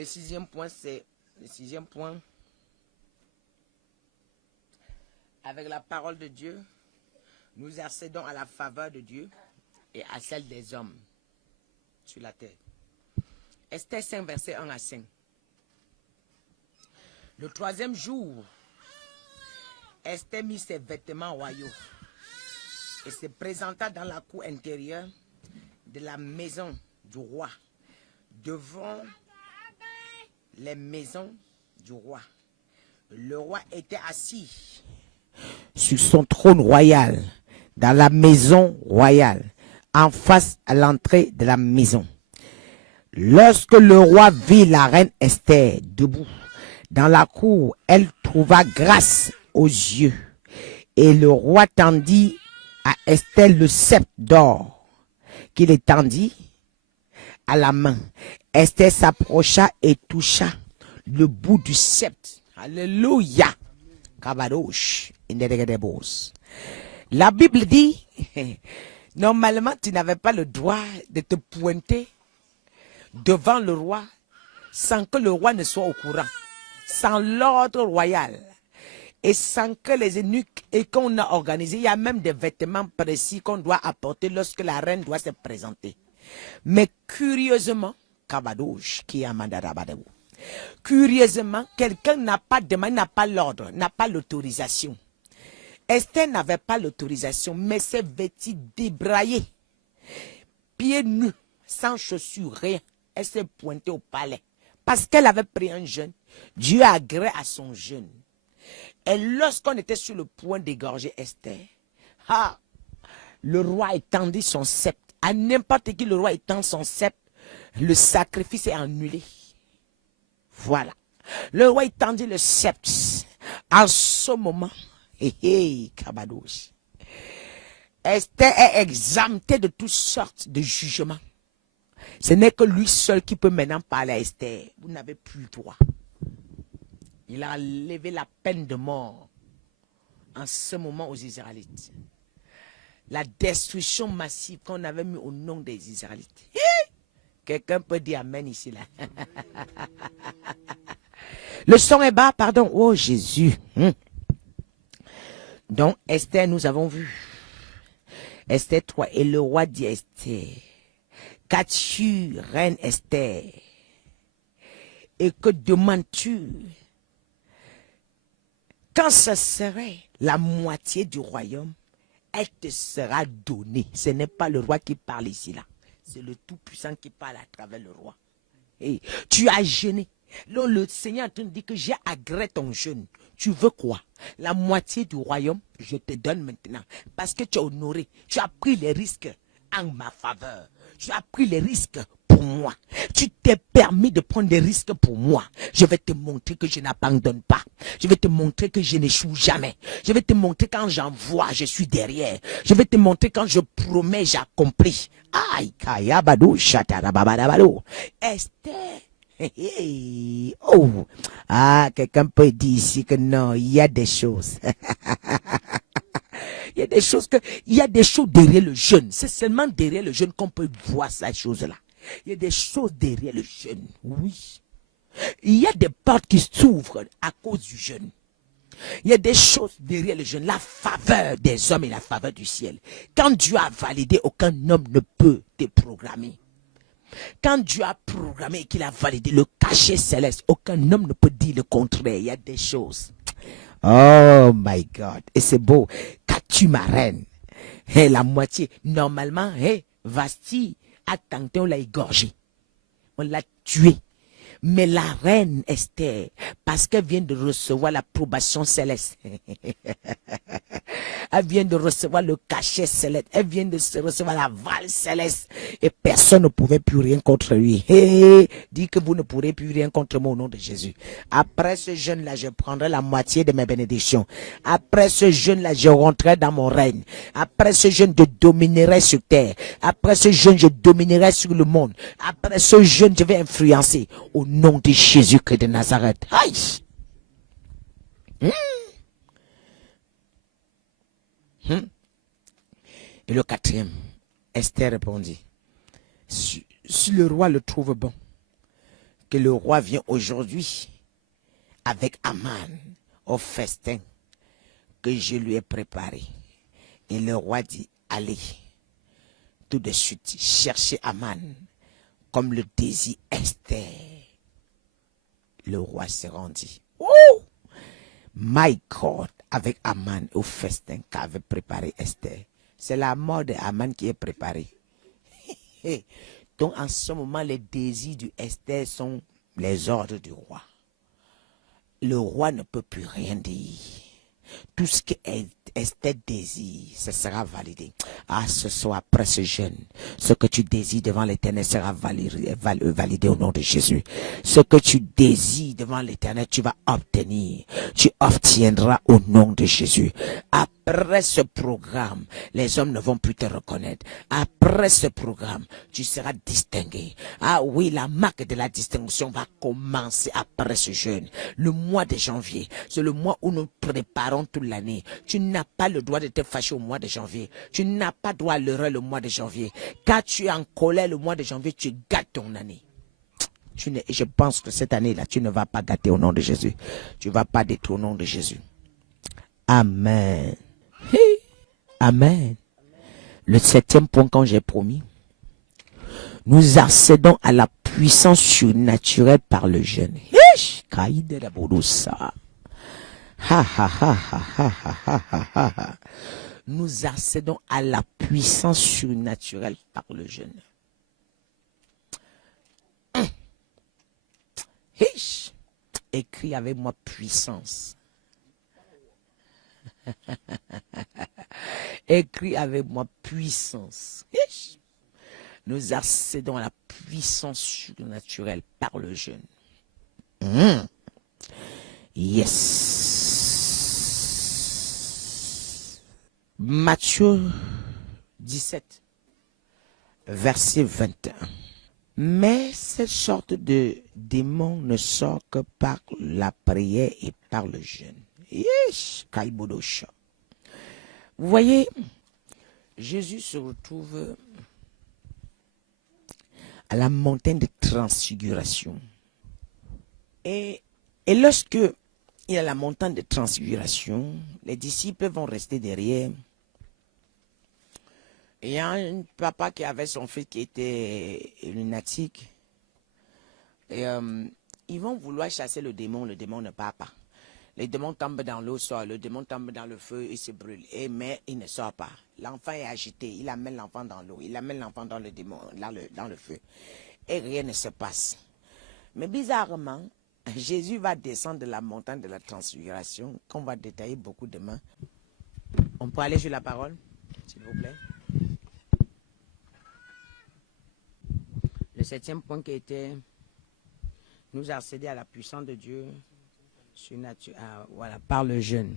Le sixième point, c'est le sixième point. Avec la parole de Dieu, nous accédons à la faveur de Dieu et à celle des hommes sur la terre. Esther 5, verset 1 à 5. Le troisième jour, Esther mit ses vêtements royaux et se présenta dans la cour intérieure de la maison du roi, devant les maisons du roi. Le roi était assis sur son trône royal, dans la maison royale, en face à l'entrée de la maison. Lorsque le roi vit la reine Esther debout dans la cour, elle trouva grâce aux yeux. Et le roi tendit à Esther le sceptre d'or qu'il étendit à la main. Esther s'approcha et toucha le bout du sceptre. Alléluia. Kabadosh. La Bible dit, normalement tu n'avais pas le droit de te pointer devant le roi sans que le roi ne soit au courant, sans l'ordre royal et sans que les eunuques et qu'on a organisé. Il y a même des vêtements précis qu'on doit apporter lorsque la reine doit se présenter. Mais curieusement, Kabadouche qui a mandarabadou. Curieusement, quelqu'un n'a pas demandé, n'a pas l'ordre, n'a pas l'autorisation. Esther n'avait pas l'autorisation, mais s'est vêtue débraillée, pieds nus, sans chaussures, rien. Elle s'est pointée au palais parce qu'elle avait pris un jeûne. Dieu a agréé à son jeûne. Et lorsqu'on était sur le point d'égorger Esther, le roi étendit son sceptre. À n'importe qui, le roi étend son sceptre, le sacrifice est annulé. Voilà. Le roi étendit le sceptre. En ce moment, Esther est exemptée de toutes sortes de jugements. Ce n'est que lui seul qui peut maintenant parler à Esther. Vous n'avez plus le droit. Il a levé la peine de mort en ce moment aux Israélites. La destruction massive qu'on avait mis au nom des Israélites. Quelqu'un peut dire amen ici là. Le son est bas, pardon. Oh Jésus. Donc Esther, nous avons vu. Esther 3. Et le roi dit à Esther, qu'as-tu, reine Esther? Et que demandes-tu? Quand ce serait la moitié du royaume, elle te sera donnée. Ce n'est pas le roi qui parle ici là. C'est le Tout-Puissant qui parle à travers le roi. Et tu as jeûné. Là, le Seigneur te dit que j'ai agréé ton jeûne. Tu veux quoi? La moitié du royaume, je te donne maintenant. Parce que tu as honoré. Tu as pris les risques en ma faveur. Tu as pris les risques pour moi. Tu t'es permis de prendre des risques pour moi. Je vais te montrer que je n'abandonne pas. Je vais te montrer que je n'échoue jamais. Je vais te montrer quand j'envoie, je suis derrière. Je vais te montrer quand je promets, j'accomplis. Aïe, kayabadou, chatarababadabalo. Esther. Oh, quelqu'un peut dire ici que non, il y a des choses. Il y a des choses derrière le jeûne. C'est seulement derrière le jeûne qu'on peut voir ces choses-là. Il y a des choses derrière le jeûne. Oui. Il y a des portes qui s'ouvrent à cause du jeûne. Il y a des choses derrière le jeûne. La faveur des hommes et la faveur du ciel. Quand Dieu a validé, aucun homme ne peut déprogrammer. Quand Dieu a programmé et qu'il a validé le cachet céleste, aucun homme ne peut dire le contraire. Il y a des choses. Oh my God. Et c'est beau. Qu'as-tu, ma reine? La moitié. Normalement, Vasti a tenté, on l'a égorgé. On l'a tué. Mais la reine Esther, parce qu'elle vient de recevoir l'approbation céleste, elle vient de recevoir le cachet céleste, elle vient de recevoir la valse céleste, et personne ne pouvait plus rien contre lui. Dis que vous ne pourrez plus rien contre moi au nom de Jésus. Après ce jeûne-là, je prendrai la moitié de mes bénédictions. Après ce jeûne-là, je rentrerai dans mon règne. Après ce jeûne, je dominerai sur terre. Après ce jeûne, je dominerai sur le monde. Après ce jeûne, je vais influencer au nom de Jésus-Christ de Nazareth. Aïe! Et le quatrième, Esther répondit, si le roi le trouve bon, que le roi vient aujourd'hui avec Aman au festin que je lui ai préparé. Et le roi dit, allez, tout de suite, cherchez Aman comme le désir Esther. Le roi se rendit. Oh! My God, avec Aman au festin qu'avait préparé Esther. C'est la mort de Aman qui est préparée. Donc en ce moment, les désirs du Esther sont les ordres du roi. Le roi ne peut plus rien dire. Tout ce que Esther désire, ce sera validé. Ah, ce soir, après ce jeûne, ce que tu désires devant l'Éternel sera validé au nom de Jésus. Ce que tu désires devant l'Éternel, tu vas obtenir. Tu obtiendras au nom de Jésus. Après ce programme, les hommes ne vont plus te reconnaître. Après ce programme, tu seras distingué. Ah oui, la marque de la distinction va commencer après ce jeûne. Le mois de janvier, c'est le mois où nous préparons toute l'année. Tu n'as pas le droit de te fâcher au mois de janvier. Tu n'as pas droit à l'erreur le mois de janvier. Quand tu es en colère le mois de janvier, tu gâtes ton année. Je pense que cette année-là, tu ne vas pas gâter au nom de Jésus. Tu ne vas pas détruire au nom de Jésus. Amen. Amen. Le 7e point quand j'ai promis. Nous accédons à la puissance surnaturelle par le jeûne. Nous accédons à la puissance surnaturelle par le jeûne. Écris avec moi puissance. Écris avec moi puissance. Nous accédons à la puissance surnaturelle par le jeûne. Yes. Matthieu 17, verset 21. Mais cette sorte de démon ne sort que par la prière et par le jeûne. Yes. Vous voyez, Jésus se retrouve à la montagne de transfiguration. Et lorsque il y a la montagne de transfiguration, les disciples vont rester derrière. Il y a un papa qui avait son fils qui était lunatique. Et ils vont vouloir chasser le démon ne part pas. Le démon tombe dans l'eau, sort, le démon tombe dans le feu, il se brûle. Mais il ne sort pas. L'enfant est agité, il amène l'enfant dans l'eau, il amène l'enfant dans le démon, dans le feu. Et rien ne se passe. Mais bizarrement, Jésus va descendre de la montagne de la transfiguration, qu'on va détailler beaucoup demain. On peut aller sur la parole, s'il vous plaît. Le 7e point qui était, nous accéder à la puissance de Dieu voilà, par le jeûne.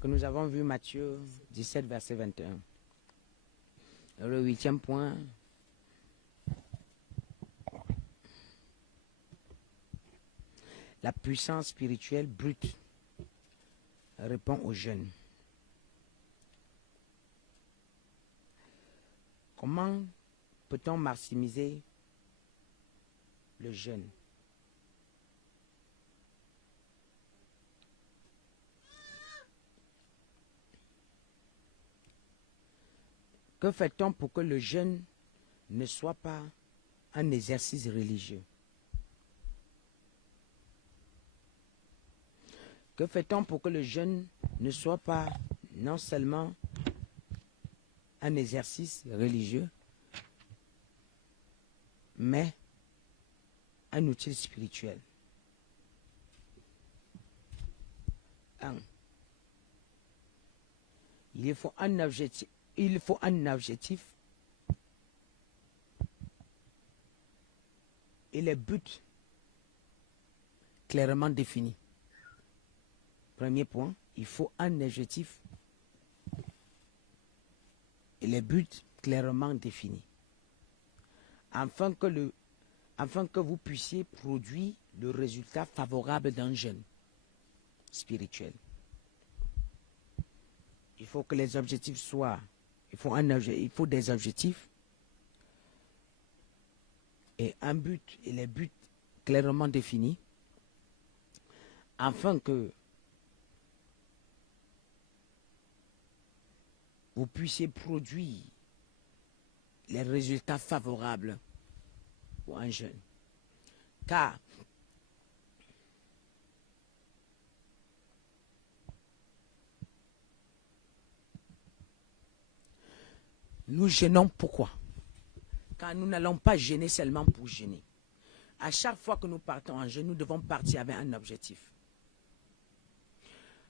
Que nous avons vu Matthieu 17, verset 21. Le 8e point. La puissance spirituelle brute répond au jeûne. Comment peut-on maximiser le jeûne? Que fait-on pour que le jeûne ne soit pas un exercice religieux? Que fait-on pour que le jeûne ne soit pas non seulement un exercice religieux, mais un outil spirituel? 1. Il faut un objectif et les buts clairement définis. Premier point, il faut un objectif et les buts clairement définis. Afin que vous puissiez produire le résultat favorable d'un jeûne spirituel. Il faut que les objectifs soient, il faut des objectifs et un but, et les buts clairement définie, afin que vous puissiez produire les résultats favorables pour un jeune. Car nous jeûnons pourquoi? Car nous n'allons pas jeûner seulement pour jeûner. À chaque fois que nous partons en jeûne, nous devons partir avec un objectif.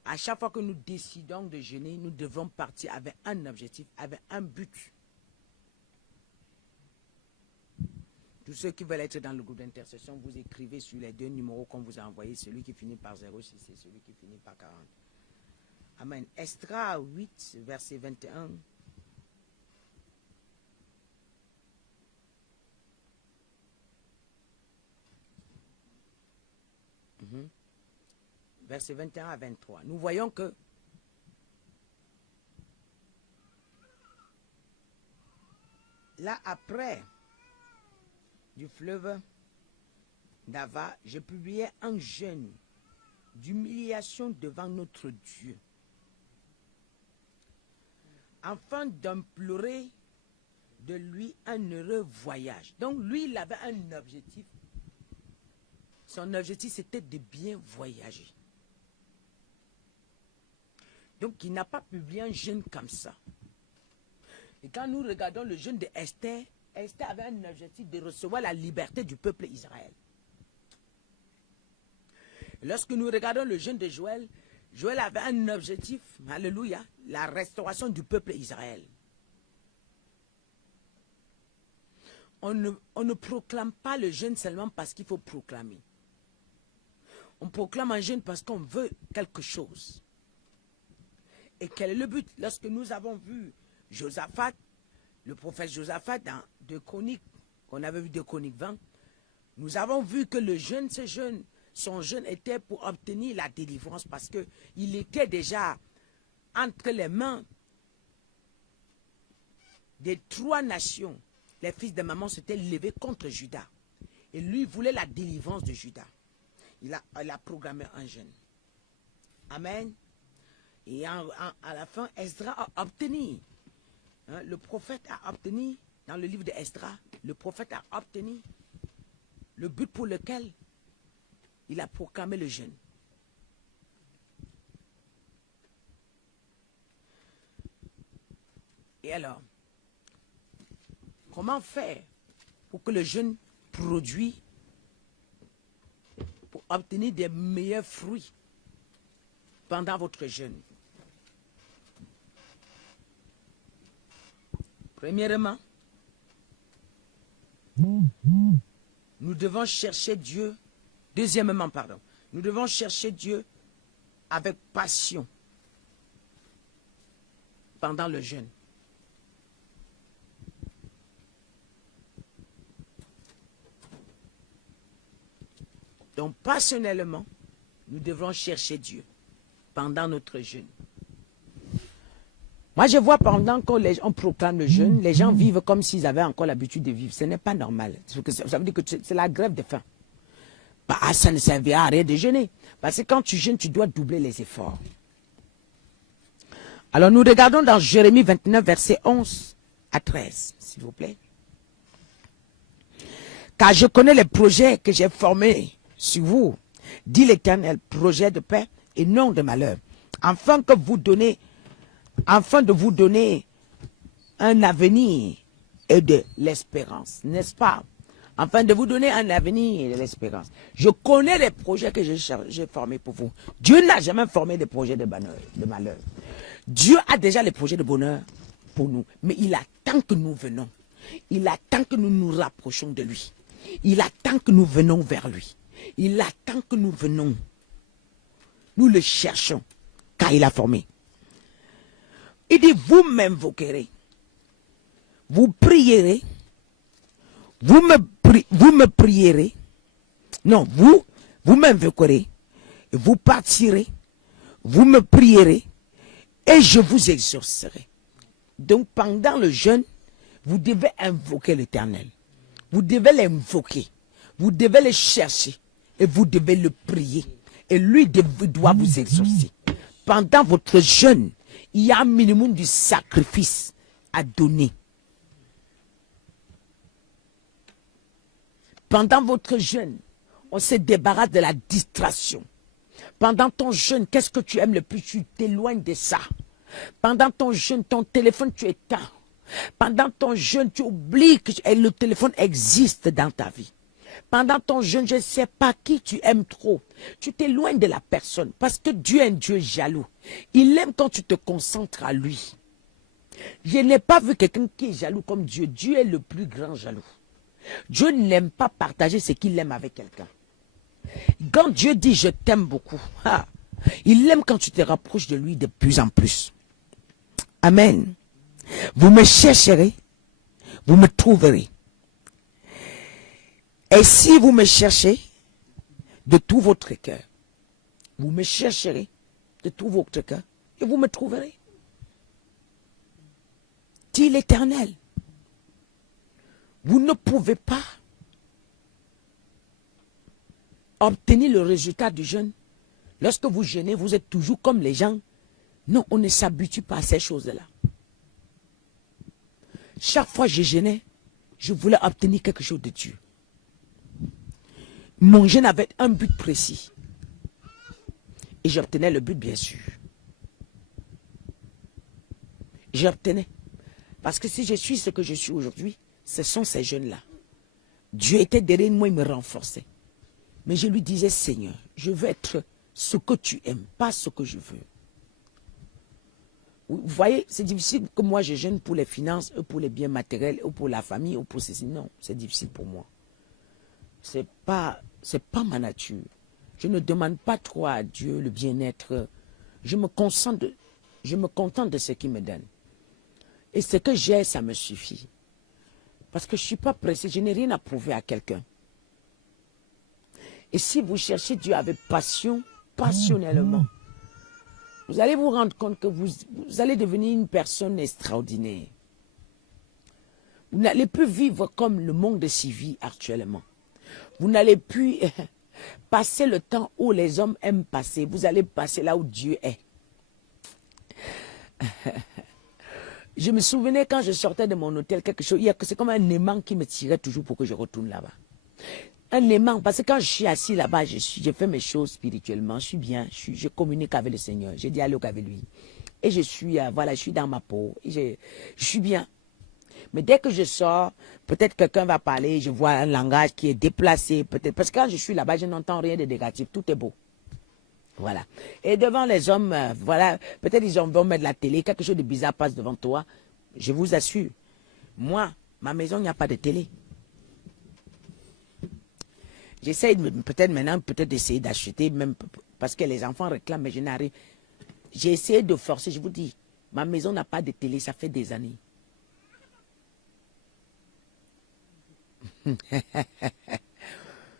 À chaque fois que nous décidons de jeûner, nous devons partir avec un objectif, avec un but. Tous ceux qui veulent être dans le groupe d'intercession, vous écrivez sur les 2 numéros qu'on vous a envoyés, celui qui finit par 06 et celui qui finit par 40. Amen. Esdras 8, verset 21. Verset 21 à 23. Nous voyons que là, après du fleuve Nava, je publiais un jeûne d'humiliation devant notre Dieu, afin d'implorer de lui un heureux voyage. Donc lui, il avait un objectif. Son objectif, c'était de bien voyager. Donc, il n'a pas publié un jeûne comme ça. Et quand nous regardons le jeûne d'Esther, Esther avait un objectif de recevoir la liberté du peuple Israël. Lorsque nous regardons le jeûne de Joël, Joël avait un objectif, alléluia, la restauration du peuple Israël. On ne proclame pas le jeûne seulement parce qu'il faut proclamer. On proclame un jeûne parce qu'on veut quelque chose. Et quel est le but? Lorsque nous avons vu Josaphat, le prophète Josaphat dans 2 Chroniques, qu'on avait vu 2 Chroniques 20, nous avons vu que le jeûne, son jeûne était pour obtenir la délivrance parce qu'il était déjà entre les mains des 3 nations. Les fils de maman s'étaient levés contre Juda. Et lui voulait la délivrance de Juda. Il a programmé un jeûne. Amen. Et à la fin, Esdras a obtenu. Hein, le prophète a obtenu, dans le livre d'Esdras, le prophète a obtenu le but pour lequel il a proclamé le jeûne. Et alors, comment faire pour que le jeûne produise, pour obtenir des meilleurs fruits pendant votre jeûne? Premièrement, nous devons chercher Dieu. Deuxièmement, nous devons chercher Dieu avec passion pendant le jeûne. Donc, passionnellement, nous devons chercher Dieu pendant notre jeûne. Moi, je vois pendant qu'on proclame le jeûne, les gens vivent comme s'ils avaient encore l'habitude de vivre. Ce n'est pas normal. Ça veut dire que c'est la grève de faim. Bah, ça ne servira à rien de jeûner. Parce que quand tu jeûnes, tu dois doubler les efforts. Alors, nous regardons dans Jérémie 29, verset 11 à 13, s'il vous plaît. Car je connais les projets que j'ai formés sur vous, dit l'Éternel, projet de paix et non de malheur, afin de vous donner un avenir et de l'espérance, n'est-ce pas? Afin de vous donner un avenir et de l'espérance. Je connais les projets que j'ai formés pour vous. Dieu n'a jamais formé des projets de malheur. Dieu a déjà les projets de bonheur pour nous. Mais il attend que nous venons. Il attend que nous nous rapprochons de lui. Il attend que nous venons vers lui. Il attend que nous venons. Nous le cherchons, car il a formé. Il dit, vous m'invoquerez, vous prierez, vous me prierez, non, vous m'invoquerez, vous partirez, vous me prierez, et je vous exaucerai. Donc pendant le jeûne, vous devez invoquer l'Éternel. Vous devez l'invoquer. Vous devez le chercher et vous devez le prier. Et lui doit vous exaucer. Pendant votre jeûne, il y a un minimum de sacrifice à donner. Pendant votre jeûne, on se débarrasse de la distraction. Pendant ton jeûne, qu'est-ce que tu aimes le plus? Tu t'éloignes de ça. Pendant ton jeûne, ton téléphone, tu éteins. Pendant ton jeûne, tu oublies que le téléphone existe dans ta vie. Pendant ton jeûne, je ne sais pas qui tu aimes trop. Tu t'éloignes de la personne parce que Dieu est un Dieu jaloux. Il aime quand tu te concentres à lui. Je n'ai pas vu quelqu'un qui est jaloux comme Dieu. Dieu est le plus grand jaloux. Dieu n'aime pas partager ce qu'il aime avec quelqu'un. Quand Dieu dit je t'aime beaucoup, il aime quand tu te rapproches de lui de plus en plus. Amen. Vous me chercherez, vous me trouverez. Et si vous me cherchez de tout votre cœur, vous me chercherez de tout votre cœur et vous me trouverez. Dit l'Éternel. Vous ne pouvez pas obtenir le résultat du jeûne. Lorsque vous jeûnez, vous êtes toujours comme les gens. Non, on ne s'habitue pas à ces choses-là. Chaque fois que je jeûnais, je voulais obtenir quelque chose de Dieu. Mon jeûne avait un but précis. Et j'obtenais le but, bien sûr. J'obtenais. Parce que si je suis ce que je suis aujourd'hui, ce sont ces jeunes-là. Dieu était derrière moi, il me renforçait. Mais je lui disais, Seigneur, je veux être ce que tu aimes, pas ce que je veux. Vous voyez, c'est difficile que moi je jeûne pour les finances, ou pour les biens matériels, ou pour la famille, ou pour ceci. Non, c'est difficile pour moi. C'est pas ma nature. Je ne demande pas trop à Dieu le bien-être. Je me contente de ce qu'il me donne. Et ce que j'ai, ça me suffit. Parce que je ne suis pas pressé, je n'ai rien à prouver à quelqu'un. Et si vous cherchez Dieu avec passion, passionnellement, vous allez vous rendre compte que vous allez devenir une personne extraordinaire. Vous n'allez plus vivre comme le monde s'y vit actuellement. Vous n'allez plus passer le temps où les hommes aiment passer. Vous allez passer là où Dieu est. Je me souvenais quand je sortais de mon hôtel, quelque chose, c'est comme un aimant qui me tirait toujours pour que je retourne là-bas. Un aimant, parce que quand je suis assis là-bas, je fais mes choses spirituellement, je suis bien, je communique avec le Seigneur, je dialogue avec lui. Et je suis, voilà, je suis dans ma peau, et je suis bien. Mais dès que je sors, peut-être quelqu'un va parler, je vois un langage qui est déplacé, peut-être, parce que quand je suis là-bas, je n'entends rien de négatif, tout est beau. Voilà. Et devant les hommes, voilà, peut-être ils vont mettre la télé, quelque chose de bizarre passe devant toi. Je vous assure, moi, ma maison, il n'y a pas de télé. J'essaie peut-être maintenant, d'essayer d'acheter, même parce que les enfants réclament, mais je n'arrive. J'ai essayé de forcer, je vous dis, ma maison n'a pas de télé, ça fait des années.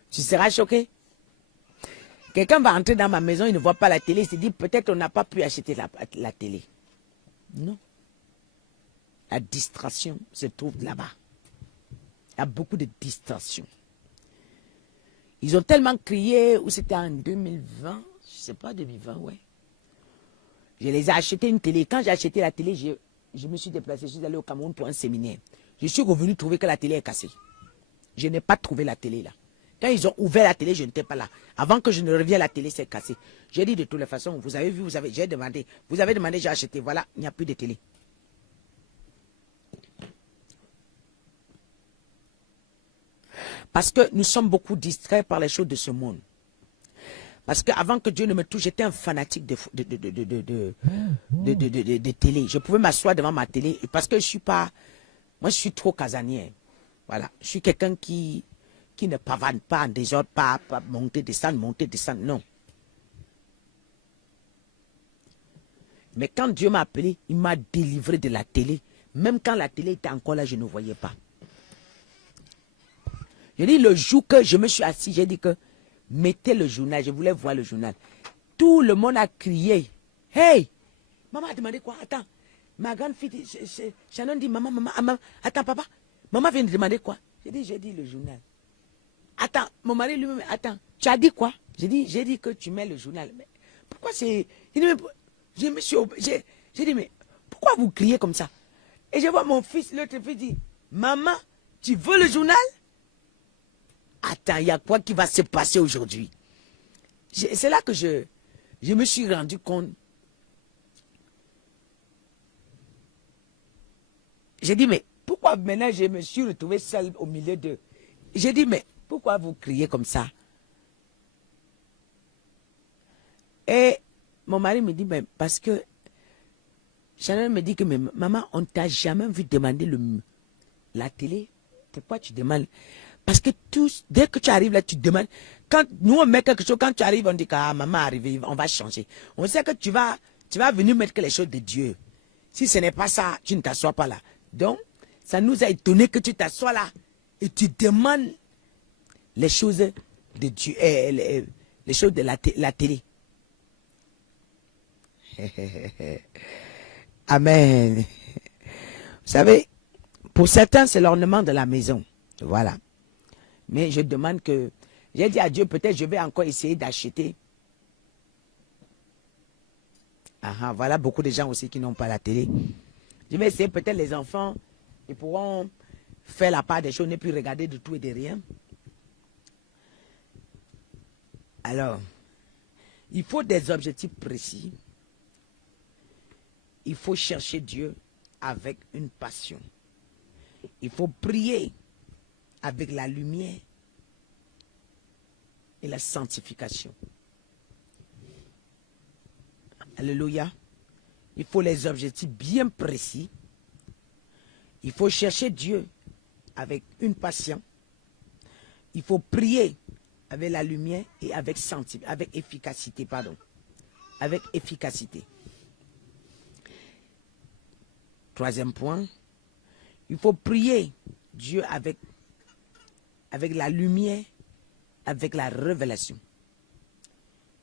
Tu seras choqué? Quelqu'un va entrer dans ma maison, il ne voit pas la télé, il se dit peut-être on n'a pas pu acheter la télé. Non. La distraction se trouve là-bas. Il y a beaucoup de distractions. Ils ont tellement crié, ou c'était en 2020, je ne sais pas, 2020, ouais. Je les ai acheté une télé. Quand j'ai acheté la télé, je me suis déplacé, je suis allé au Cameroun pour un séminaire. Je suis revenu trouver que la télé est cassée. Je n'ai pas trouvé la télé là. Quand ils ont ouvert la télé, je n'étais pas là. Avant que je ne revienne, la télé s'est cassée. J'ai dit de toutes les façons, vous avez vu, j'ai demandé. Vous avez demandé, j'ai acheté. Voilà, il n'y a plus de télé. Parce que nous sommes beaucoup distraits par les choses de ce monde. Parce qu'avant que Dieu ne me touche, j'étais un fanatique de télé. Je pouvais m'asseoir devant ma télé parce que je suis pas... Moi, je suis trop casanier. Voilà. Je suis quelqu'un qui ne pavane pas en désordre, pas monter, descendre, non. Mais quand Dieu m'a appelé, il m'a délivré de la télé. Même quand la télé était encore là, je ne voyais pas. Je dis, le jour que je me suis assis, j'ai dit que mettez le journal, je voulais voir le journal. Tout le monde a crié. Hey! Maman a demandé quoi? Attends. Ma grande fille, Shannon dit, maman, attends, papa. Maman vient de demander quoi? J'ai dit le journal. Attends, mon mari lui-même, attends, tu as dit quoi? J'ai dit que tu mets le journal. Mais pourquoi c'est... Il dit, mais, j'ai dit, mais pourquoi vous criez comme ça? Et je vois mon fils, l'autre fils dit, maman, tu veux le journal? Attends, il y a quoi qui va se passer aujourd'hui? C'est là que je me suis rendu compte. J'ai dit, mais pourquoi maintenant je me suis retrouvé seul au milieu d'eux? J'ai dit, mais pourquoi vous criez comme ça? Et mon mari me dit, mais parce que Chanel me dit que, mais maman, on ne t'a jamais vu demander la télé. Pourquoi tu demandes? Parce que dès que tu arrives là, tu demandes. Quand nous on met quelque chose, quand tu arrives, on dit que ah, maman est arrivée, on va changer. On sait que tu vas venir mettre que les choses de Dieu. Si ce n'est pas ça, tu ne t'assois pas là. Donc, ça nous a étonné que tu t'assois là et tu demandes les choses de Dieu, les choses de la télé. Amen. Vous savez, pour certains, c'est l'ornement de la maison. Voilà. Mais je demande que... J'ai dit à Dieu, peut-être je vais encore essayer d'acheter. Ah, voilà beaucoup de gens aussi qui n'ont pas la télé. Je vais essayer, peut-être les enfants, ils pourront faire la part des choses, ne plus regarder de tout et de rien. Alors, il faut des objectifs précis. Il faut chercher Dieu avec une passion. Il faut prier avec la lumière et la sanctification. Alléluia. Il faut les objectifs bien précis. Il faut chercher Dieu avec une passion. Il faut prier avec la lumière et avec efficacité, pardon. Avec efficacité. Troisième point, il faut prier Dieu avec la lumière, avec la révélation.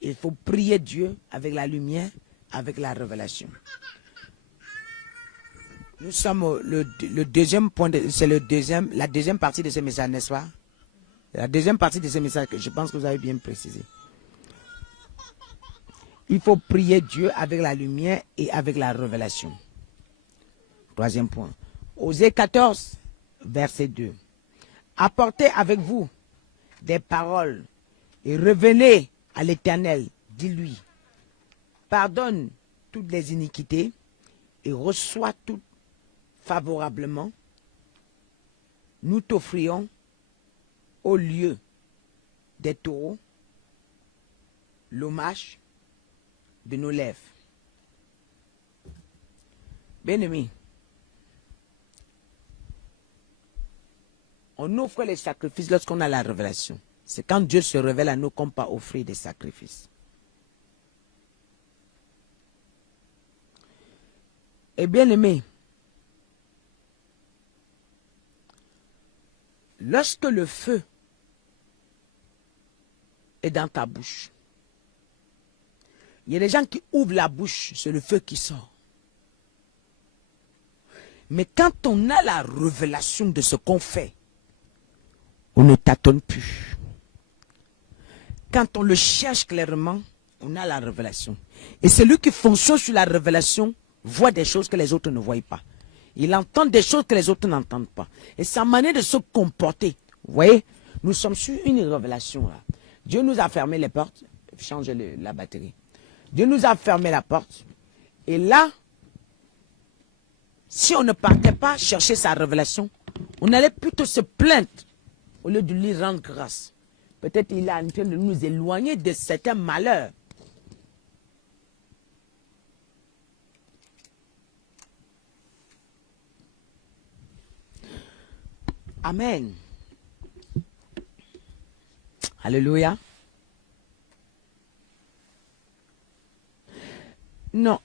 Il faut prier Dieu avec la lumière, avec la révélation. Nous sommes le deuxième point, c'est la deuxième partie de ce message, n'est-ce pas? La deuxième partie de ce message que je pense que vous avez bien précisé. Il faut prier Dieu avec la lumière et avec la révélation. Troisième point. Osée 14, verset 2. Apportez avec vous des paroles et revenez à l'Éternel, dis-lui. Pardonne toutes les iniquités et reçois tout favorablement. Nous t'offrions au lieu des taureaux l'hommage de nos lèvres. Bien-aimés, on offre les sacrifices lorsqu'on a la révélation. C'est quand Dieu se révèle à nous qu'on peut offrir des sacrifices. Et bien aimé, lorsque le feu est dans ta bouche, il y a des gens qui ouvrent la bouche, c'est le feu qui sort. Mais quand on a la révélation de ce qu'on fait, on ne tâtonne plus. Quand on le cherche clairement, on a la révélation. Et celui qui fonctionne sur la révélation voit des choses que les autres ne voient pas. Il entend des choses que les autres n'entendent pas. Et sa manière de se comporter, vous voyez, nous sommes sur une révélation là. Dieu nous a fermé les portes. Change la batterie. Dieu nous a fermé la porte. Et là, si on ne partait pas chercher sa révélation, on allait plutôt se plaindre au lieu de lui rendre grâce. Peut-être il est en train de nous éloigner de certains malheurs. Amen. Alléluia. Non,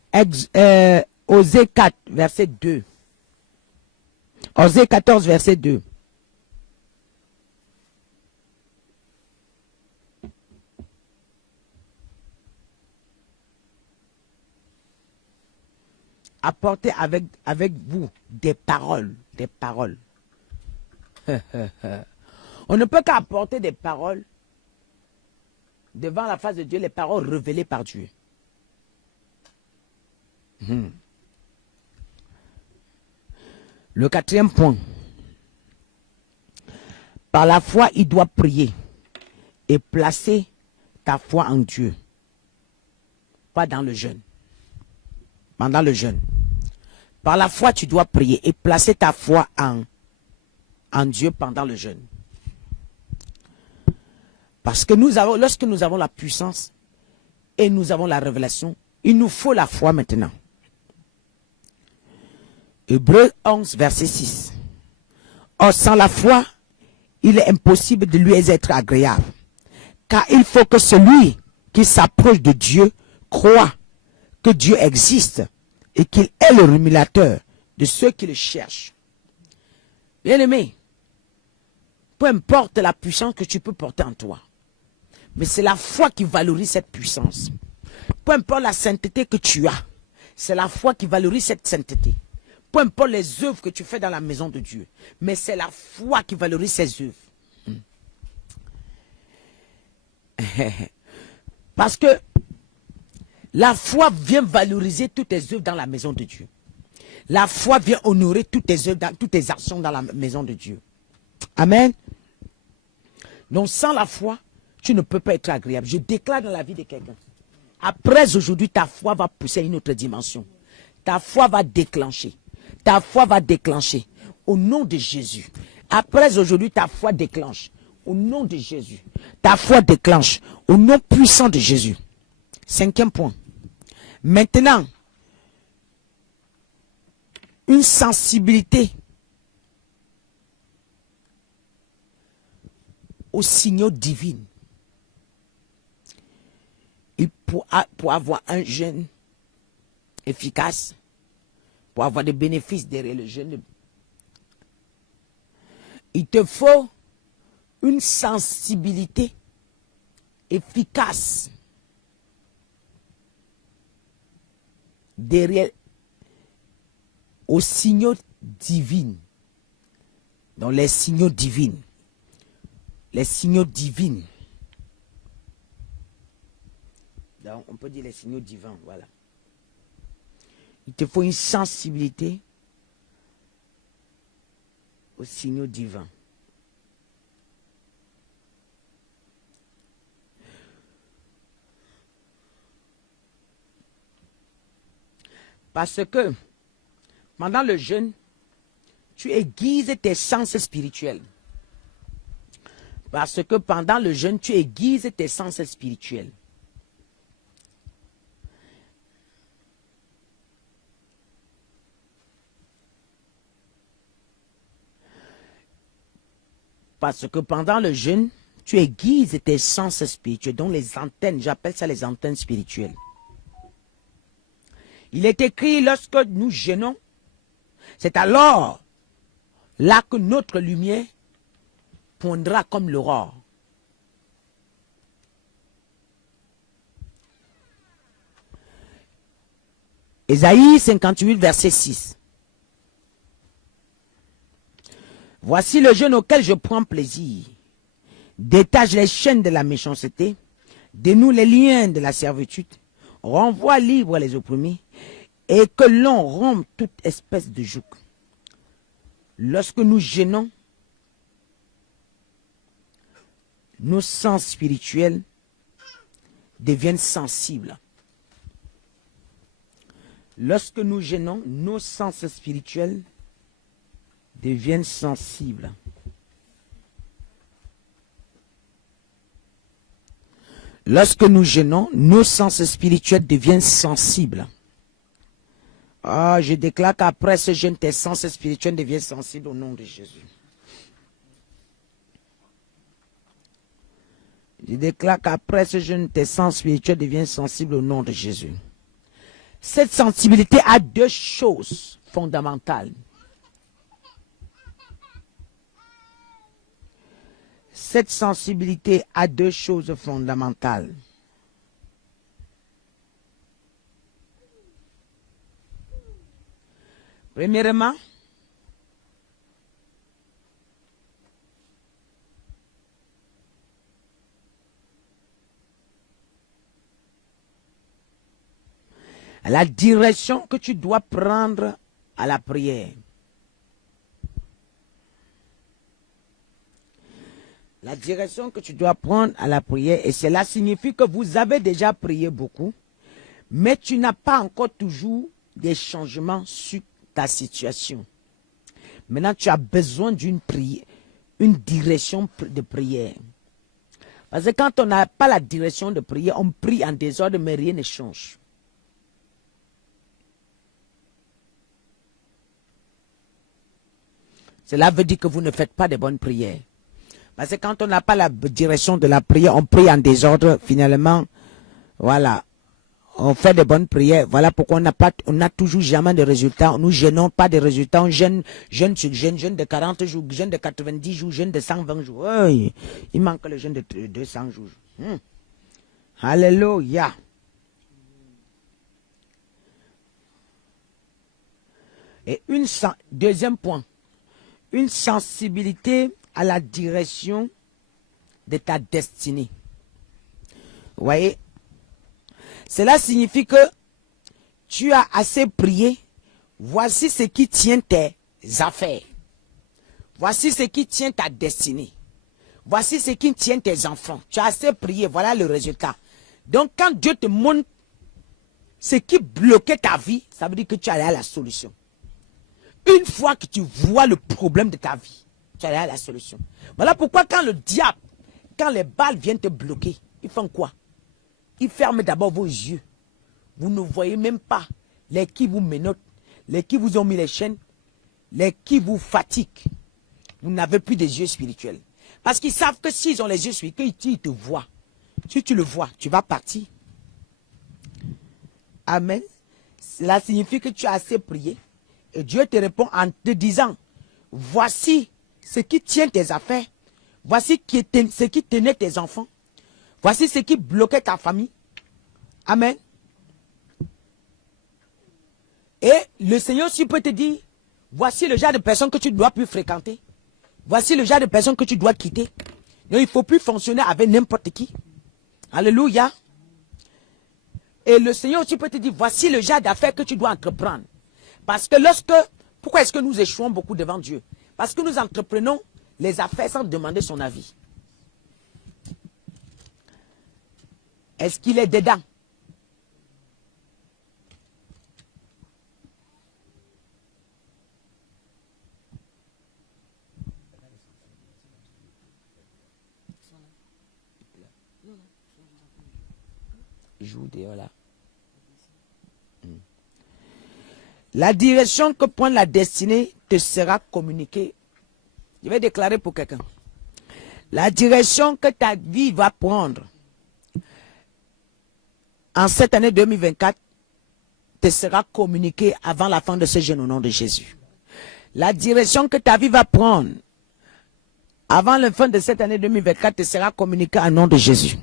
Osée 4, verset 2. Osée 14, verset 2. Apportez avec vous des paroles, des paroles. On ne peut qu'apporter des paroles devant la face de Dieu, les paroles révélées par Dieu. Le quatrième point. Par la foi, il doit prier et placer ta foi en Dieu. Pas dans le jeûne. Pendant le jeûne. Par la foi, tu dois prier et placer ta foi en Dieu pendant le jeûne. Parce que lorsque nous avons la puissance et nous avons la révélation, il nous faut la foi maintenant. Hébreux 11, verset 6. Or, sans la foi, il est impossible de lui être agréable. Car il faut que celui qui s'approche de Dieu croit que Dieu existe et qu'il est le rémunérateur de ceux qui le cherchent. Bien-aimé, peu importe la puissance que tu peux porter en toi, mais c'est la foi qui valorise cette puissance. Peu importe la sainteté que tu as, c'est la foi qui valorise cette sainteté. Peu importe les œuvres que tu fais dans la maison de Dieu, mais c'est la foi qui valorise ces œuvres. Parce que la foi vient valoriser toutes tes œuvres dans la maison de Dieu. La foi vient honorer toutes tes œuvres, toutes tes actions dans la maison de Dieu. Amen. Donc sans la foi, tu ne peux pas être agréable. Je déclare dans la vie de quelqu'un. Après aujourd'hui, ta foi va pousser à une autre dimension. Ta foi va déclencher. Ta foi va déclencher. Au nom de Jésus. Après aujourd'hui, ta foi déclenche. Au nom de Jésus. Ta foi déclenche. Au nom puissant de Jésus. Cinquième point. Maintenant, une sensibilité aux signaux divins. Et pour avoir un jeûne efficace, pour avoir des bénéfices derrière le jeûne, il te faut une sensibilité efficace derrière aux signaux divins. Donc les signaux divins. Les signaux divins. Donc on peut dire les signaux divins, voilà. Il te faut une sensibilité aux signaux divins. Parce que pendant le jeûne, tu aiguises tes sens spirituels. Parce que pendant le jeûne, tu aiguises tes sens spirituels. Parce que pendant le jeûne, tu aiguises tes sens spirituels, donc les antennes, j'appelle ça les antennes spirituelles. Il est écrit, lorsque nous jeûnons, c'est alors là que notre lumière poindra comme l'aurore. Ésaïe 58, verset 6. Voici le jeûne auquel je prends plaisir. Détache les chaînes de la méchanceté, dénoue les liens de la servitude, renvoie libre les opprimés, et que l'on rompe toute espèce de joug. Lorsque nous jeûnons, nos sens spirituels deviennent sensibles. Lorsque nous jeûnons, nos sens spirituels deviennent sensibles. Lorsque nous jeûnons, nos sens spirituels deviennent sensibles. Ah, je déclare qu'après ce jeûne, tes sens spirituels deviennent sensibles au nom de Jésus. Je déclare qu'après ce jeûne, tes sens spirituels deviennent sensibles au nom de Jésus. Cette sensibilité a deux choses fondamentales. Cette sensibilité a deux choses fondamentales. Premièrement, La direction que tu dois prendre à la prière. La direction que tu dois prendre à la prière, et cela signifie que vous avez déjà prié beaucoup, mais tu n'as pas encore toujours des changements sur ta situation. Maintenant, tu as besoin d'une prière, une direction de prière. Parce que quand on n'a pas la direction de prière, on prie en désordre, mais rien ne change. Cela veut dire que vous ne faites pas de bonnes prières. Parce que quand on n'a pas la direction de la prière, on prie en désordre, finalement, voilà, on fait de bonnes prières. Voilà pourquoi on n'a toujours jamais de résultats. Nous ne gênons pas de résultats. On jeûne de 40 jours, jeûne de 90 jours, jeûne de 120 jours. Oui, il manque le jeûne de 200 jours. Alléluia. Et deuxième point, une sensibilité à la direction de ta destinée. Vous voyez? Cela signifie que tu as assez prié. Voici ce qui tient tes affaires. Voici ce qui tient ta destinée. Voici ce qui tient tes enfants. Tu as assez prié. Voilà le résultat. Donc quand Dieu te montre ce qui bloquait ta vie, ça veut dire que tu es allé à la solution. Une fois que tu vois le problème de ta vie, tu es allé à la solution. Voilà pourquoi quand le diable, quand les balles viennent te bloquer, ils font quoi? Ils ferment d'abord vos yeux. Vous ne voyez même pas les qui vous menottent, les qui vous ont mis les chaînes, les qui vous fatiguent. Vous n'avez plus des yeux spirituels. Parce qu'ils savent que s'ils ont les yeux spirituels, ils te voient. Si tu le vois, tu vas partir. Amen. Cela signifie que tu as assez prié. Et Dieu te répond en te disant, voici ce qui tient tes affaires. Voici ce qui tenait tes enfants. Voici ce qui bloquait ta famille. Amen. Et le Seigneur aussi peut te dire, voici le genre de personnes que tu ne dois plus fréquenter. Voici le genre de personnes que tu dois quitter. Donc il ne faut plus fonctionner avec n'importe qui. Alléluia. Et le Seigneur aussi peut te dire, voici le genre d'affaires que tu dois entreprendre. Parce que pourquoi est-ce que nous échouons beaucoup devant Dieu? Parce que nous entreprenons les affaires sans demander son avis. Est-ce qu'il est dedans? Joue dehors là. La direction que prend la destinée te sera communiquée. Je vais déclarer pour quelqu'un. La direction que ta vie va prendre en cette année 2024 te sera communiquée avant la fin de ce jeûne au nom de Jésus. La direction que ta vie va prendre avant la fin de cette année 2024 te sera communiquée au nom de Jésus.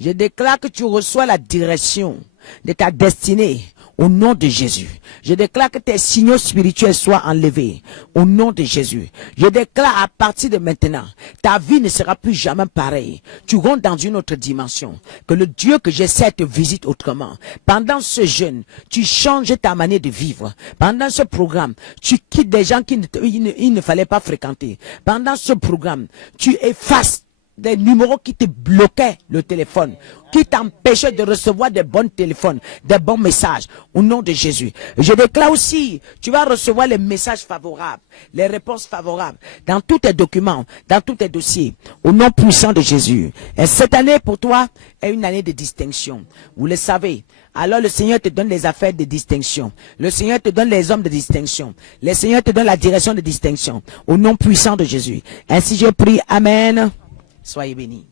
Je déclare que tu reçois la direction de ta destinée au nom de Jésus. Je déclare que tes signaux spirituels soient enlevés au nom de Jésus. Je déclare à partir de maintenant, ta vie ne sera plus jamais pareille. Tu rentres dans une autre dimension. Que le Dieu que j'essaie te visite autrement. Pendant ce jeûne, tu changes ta manière de vivre. Pendant ce programme, tu quittes des gens qu'il ne fallait pas fréquenter. Pendant ce programme, tu effaces des numéros qui te bloquaient le téléphone, qui t'empêchaient de recevoir des bons téléphones, des bons messages, au nom de Jésus. Je déclare aussi, tu vas recevoir les messages favorables, les réponses favorables, dans tous tes documents, dans tous tes dossiers, au nom puissant de Jésus. Et cette année pour toi est une année de distinction. Vous le savez. Alors le Seigneur te donne les affaires de distinction. Le Seigneur te donne les hommes de distinction. Le Seigneur te donne la direction de distinction, au nom puissant de Jésus. Ainsi je prie, Amen. Soyez bénis.